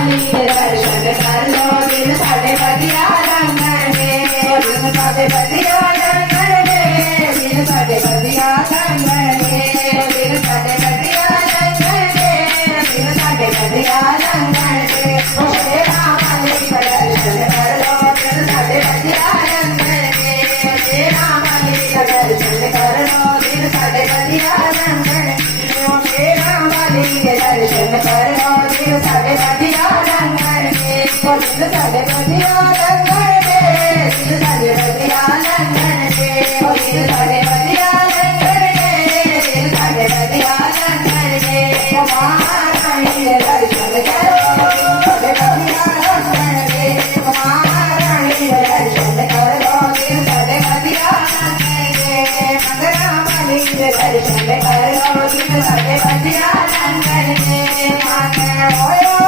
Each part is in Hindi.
वाली के दर्शन कर लो दिल साढ़े बढ़िया लंगर में दिल साढ़े बढ़िया लंगर में दिल साढ़े बढ़िया लंगर में दिल साढ़े बढ़िया लंगर में दिल साढ़े बढ़िया लंगर में शेरा वाली के दर्शन कर लो दिल साढ़े बढ़िया लंगर में शेरा वाली के दर्शन कर लो दिल साढ़े बढ़िया लंगर में शेरा वाली के दर्शन कर लो दिल साढ़े बढ़िया लंगर में दिल साढ़े बढ़िया लंगर में दिल साढ़े बढ़िया लंगर में दिल साढ़े बढ़िया लंगर में दिल साढ़े बढ़िया लंगर में महारानी के दर्शन करो साढ़े बढ़िया लंगर में महारानी के दर्शन करो दिल साढ़े बढ़िया लंगर में मंगला वाली के दर्शन करो दिल साढ़े बढ़िया लंगर में मांगे होयो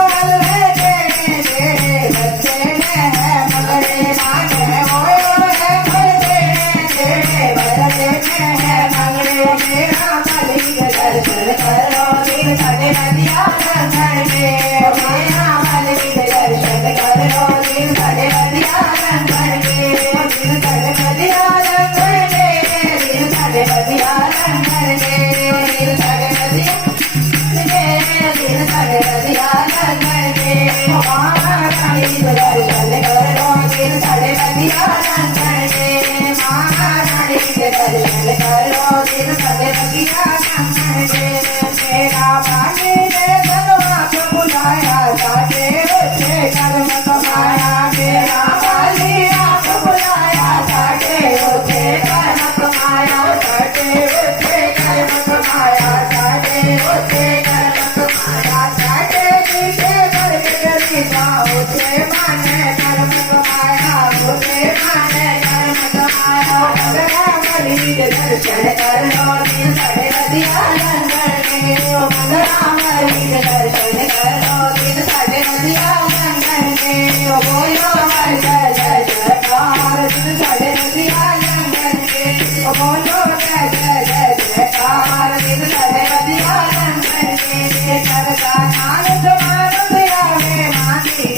दर्शन कर लो दिल साढ़े बढ़िया लंगर में मंगला वाली के दर्शन कर लो दिल साढ़े बढ़िया लंगर में बोलो हर जय जय जयकार दिल साढ़े बढ़िया लंगर में बोलो जय जय जय जयकार दिल साढ़े बढ़िया लंगर में करता नाम जमानो आवे मानी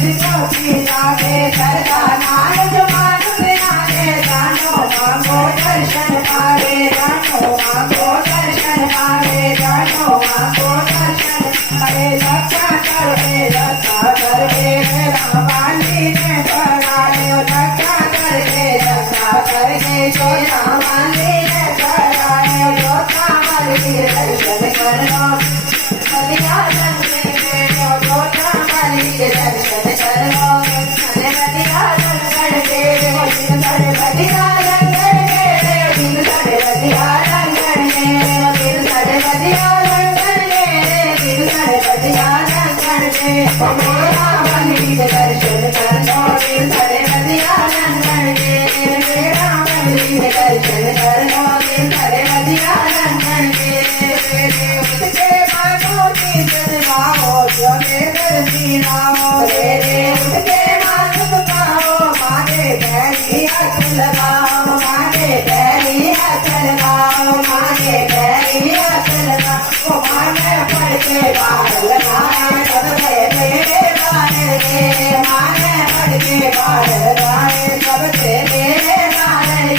दिल को लागे करता नाम जमानो आवे जानो मांगो दर्शन पावे जानो मांगो दर्शन पावे जानो मांगो दर्शन पावे रक्षा कर मेरा वाली ने कराए रक्षा करके जो वाली ने कराए जोता वाली दर्शन कर लो बढ़िया लंगर में जोता वाली के दर्शन कर लो बढ़िया लंगर में बढ़िया दर्शन कर लो दिल साढ़े बढ़िया लंगर में मेरा वाली के दर्शन कर लो दिल साढ़े बढ़िया लंगर में उसके मानो की जलवाओ जो मेरे सीनाओ रे उसके मानो गाओ माने पैरी हाथ लगाओ माने पैरी हाथ लगाओ माने पैरी हाथ लगाओ माने पड़ के बाहर लगाया सब मेरे माने पड़ के बाहर गाए सबसे मेरे माने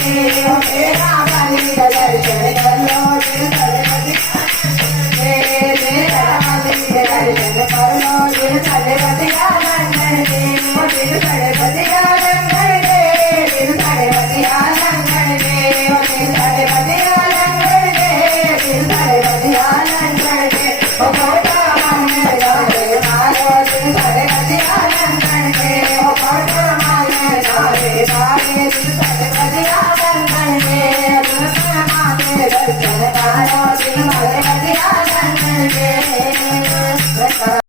मेरा वाली का दर्शन कर लो दिल साढ़े बढ़िया मेरा वाली का दर्शन कर लो दिल